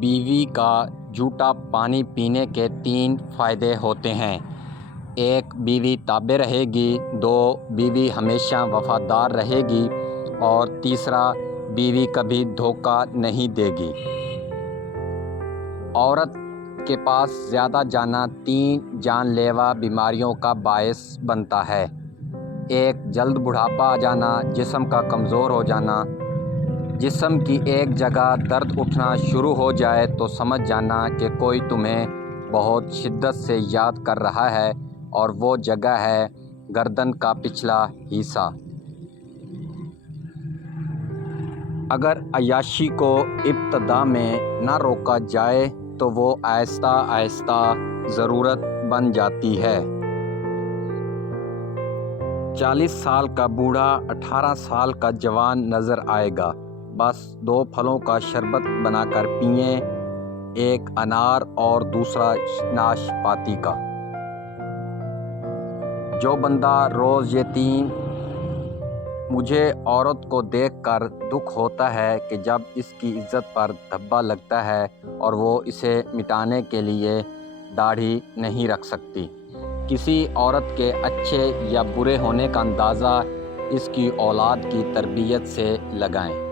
بیوی کا جھوٹا پانی پینے کے 3 فائدے ہوتے ہیں۔ 1 بیوی تابع رہے گی، 2 بیوی ہمیشہ وفادار رہے گی، اور تیسرا بیوی کبھی دھوکہ نہیں دے گی۔ عورت کے پاس زیادہ جانا 3 جان لیوا بیماریوں کا باعث بنتا ہے۔ 1 جلد بڑھاپا آ جانا، جسم کا کمزور ہو جانا۔ جسم کی ایک جگہ درد اٹھنا شروع ہو جائے تو سمجھ جانا کہ کوئی تمہیں بہت شدت سے یاد کر رہا ہے، اور وہ جگہ ہے گردن کا پچھلا حصہ۔ اگر عیاشی کو ابتدا میں نہ روکا جائے تو وہ آہستہ آہستہ ضرورت بن جاتی ہے۔ 40 سال کا بوڑھا 18 سال کا جوان نظر آئے گا۔ بس 2 پھلوں کا شربت بنا کر پئیں، ایک انار اور دوسرا ناشپاتی کا۔ جو بندہ روز یہ 3 مجھے عورت کو دیکھ کر دکھ ہوتا ہے کہ جب اس کی عزت پر دھبا لگتا ہے اور وہ اسے مٹانے کے لیے داڑھی نہیں رکھ سکتی۔ کسی عورت کے اچھے یا برے ہونے کا اندازہ اس کی اولاد کی تربیت سے لگائیں۔